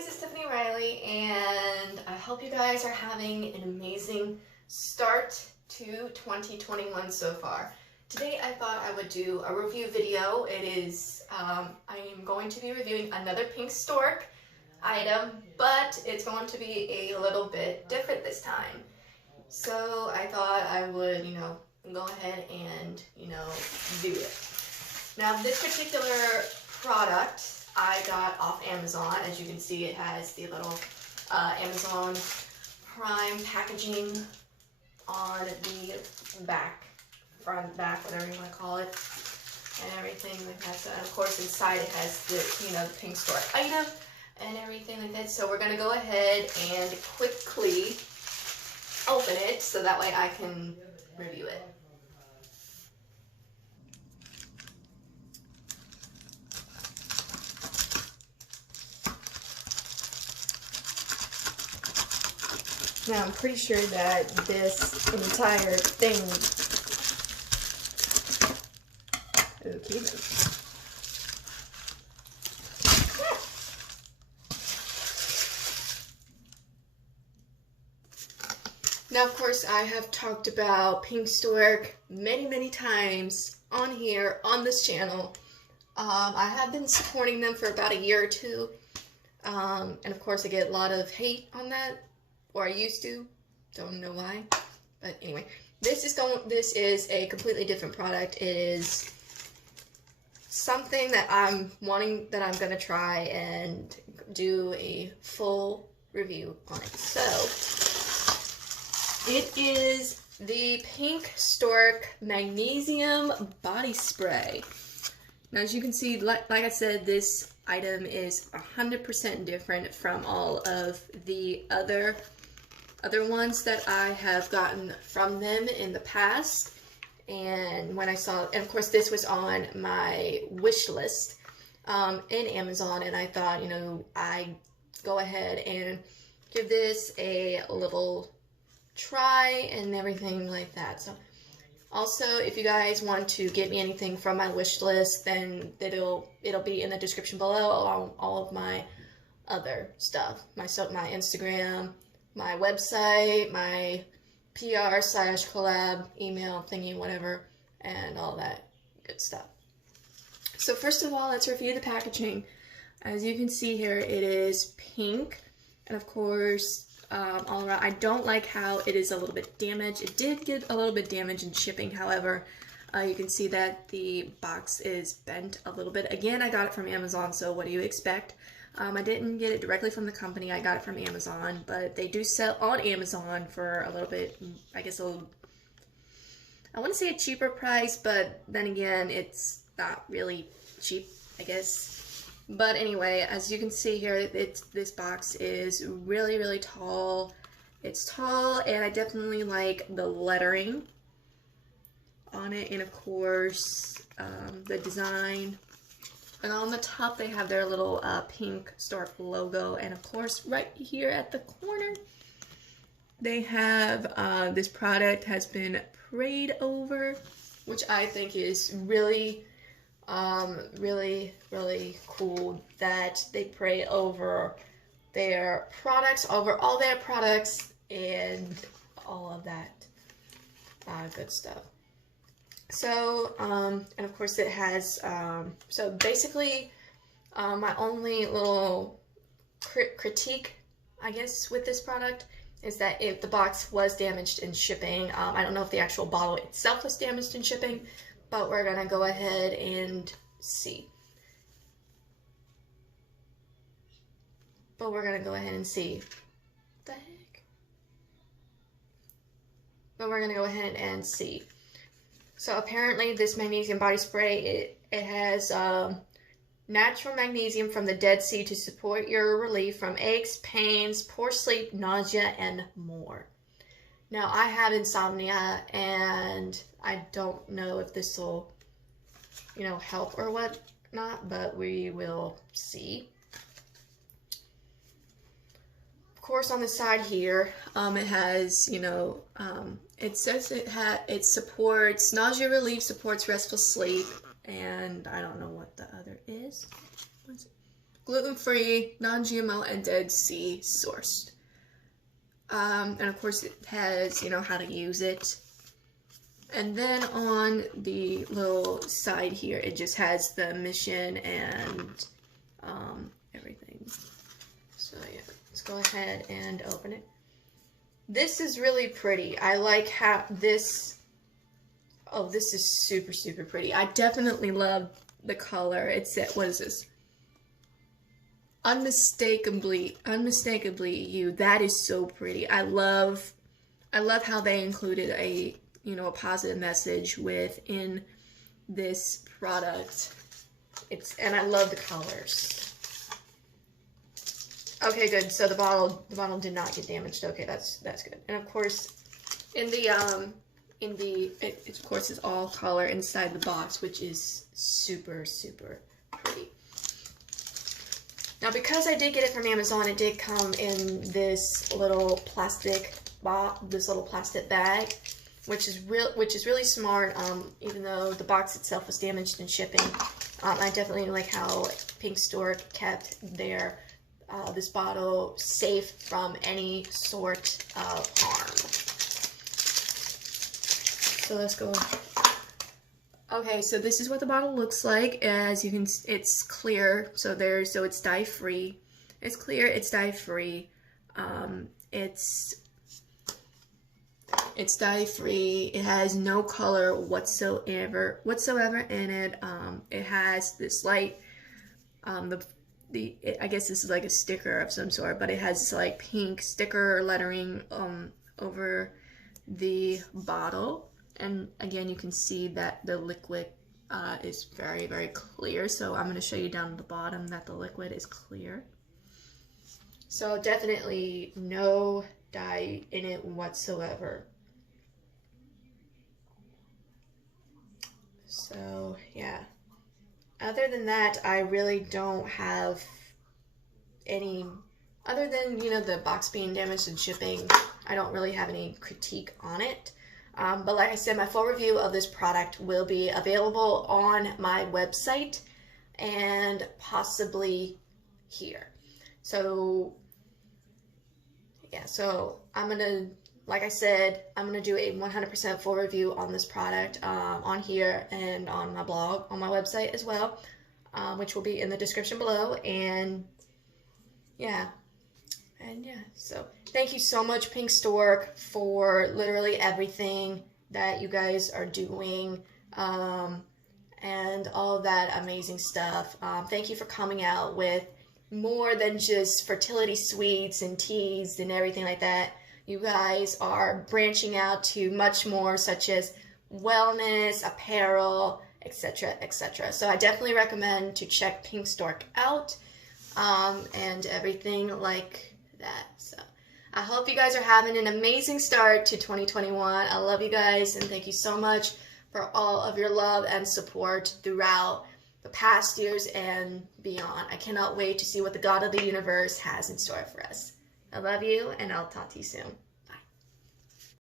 guys, it's Tiffany Riley, and I hope you guys are having an amazing start to 2021 so far. Today I thought I would do a review video. It is, I am going to be reviewing another pink Stork item, but it's going to be a little bit different this time. So I thought I would, go ahead and, do it. Now this particular product I got off Amazon. As you can see, it has the little Amazon Prime packaging on the back, front, back, whatever you want to call it, and everything like that. So, and of course, inside it has the, the pink Stork item and everything like that. So we're going to go ahead and quickly open it so that way I can review it. Now, I'm pretty sure that this entire thing, okay. Now, of course, I have talked about Pink Stork many times on here, on this channel. I have been supporting them for about a year or two, and of course, I get a lot of hate on that. Or I used to, don't know why, but anyway, this is a completely different product. It is something that I'm gonna try and do a full review on it. So, it is the Pink Stork Magnesium Body Spray. Now, as you can see, like I said, this item is 100% different from all of the other ones that I have gotten from them in the past. And when I saw, and of course this was on my wish list in Amazon, and I thought, I'd go ahead and give this a little try and everything like that. So also, if you guys want to get me anything from my wish list, then it'll be in the description below, along all of my other stuff, my Instagram, my website, my PR/collab email thingy, whatever, and all that good stuff. So first of all, let's review the packaging. As you can see here, it is pink, and of course, all around. I don't like how it is a little bit damaged. It did get a little bit damaged in shipping, however. You can see that the box is bent a little bit. Again, I got it from Amazon, so what do you expect? I didn't get it directly from the company. I got it from Amazon, but they do sell on Amazon for a little bit, I guess I want to say a cheaper price, but then again, it's not really cheap, I guess. But anyway, as you can see here, this box is really tall. It's tall, and I definitely like the lettering on it, and of course, the design. And on the top, they have their little pink Stork logo. And of course, right here at the corner, they have this product has been prayed over, which I think is really cool that they pray over their products, over all their products, and all of that good stuff. So, and of course it has, so basically, my only little critique, I guess, with this product is that if the box was damaged in shipping, I don't know if the actual bottle itself was damaged in shipping, but we're gonna go ahead and see. What the heck? But we're gonna go ahead and see. So apparently this magnesium body spray, it has natural magnesium from the Dead Sea to support your relief from aches, pains, poor sleep, nausea, and more. Now, I have insomnia, and I don't know if this will, help or whatnot, but we will see. Of course, on the side here, it has, it says it supports nausea relief, supports restful sleep, and I don't know what the other is. gluten-free, non-GMO, and Dead Sea sourced. And of course it has, you know, how to use it. And then on the little side here, it just has the mission and everything. So yeah, let's go ahead and open it. This is really pretty. I like how this, oh, this is super, super pretty. I definitely love the color. It's, what is this? Unmistakably you. That is so pretty. I love how they included a, you know, a positive message within this product. And I love the colors. Okay, good. So the bottle did not get damaged. Okay, that's good. And of course, it of course is all color inside the box, which is super, super pretty. Now, because I did get it from Amazon, it did come in this little plastic bag, which is really smart. Even though the box itself was damaged in shipping, I definitely like how Pink Stork kept this bottle safe from any sort of harm. So let's go. Okay, so this is what the bottle looks like. As you can, it's clear. So it's dye free. It's clear. It's dye free. It's dye free. It has no color whatsoever in it. It has this light. I guess this is like a sticker of some sort, but it has like pink sticker lettering over the bottle. And again, you can see that the liquid is very, very clear. So I'm going to show you down at the bottom that the liquid is clear. So definitely no dye in it whatsoever. So yeah. Other than that, I really don't have any, other than, you know, the box being damaged and shipping, I don't really have any critique on it. But like I said, my full review of this product will be available on my website and possibly here. So yeah, so I'm going to, like I said, I'm going to do a 100% full review on this product on here and on my blog, on my website as well, which will be in the description below. And yeah, so thank you so much, Pink Stork, for literally everything that you guys are doing and all of that amazing stuff. Thank you for coming out with more than just fertility sweets and teas and everything like that. You guys are branching out to much more, such as wellness, apparel, etc., etc. So I definitely recommend to check Pink Stork out and everything like that. So I hope you guys are having an amazing start to 2021. I love you guys, and thank you so much for all of your love and support throughout the past years and beyond. I cannot wait to see what the God of the universe has in store for us. I love you, and I'll talk to you soon.